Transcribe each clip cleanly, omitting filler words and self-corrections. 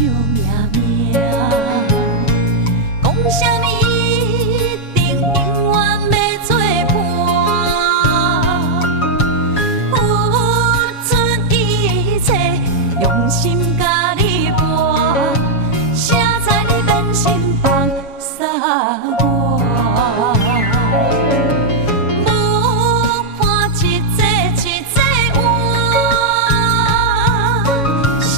惜命命，讲啥物一定永远要作伴，付出一切，用心甲你伴，写在你面心房撒我。无伴一节一节换，烧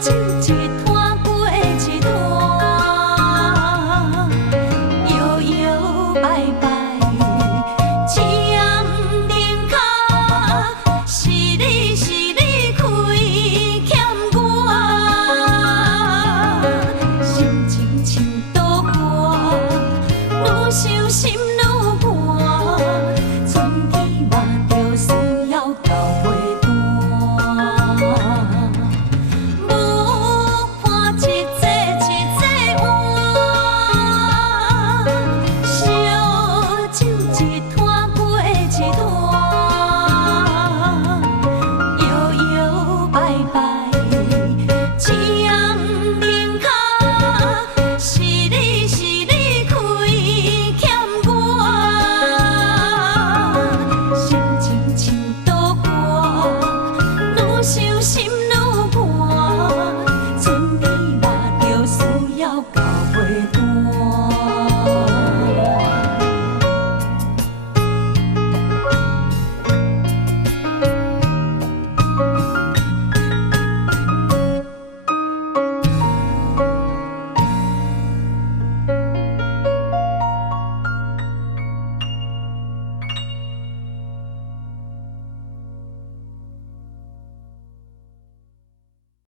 酒一摊过一摊，摇摇摆摆，一暗灯下，是你开欠我，心情像倒歌，愈伤心愈寒，春天嘛着需要到尾段，无伴一节一节换，烧酒一摊过一摊，摇摇摆摆，一暗灯下，是你开欠我，心情像倒歌，愈伤心愈寒，春天嘛着需要到尾段。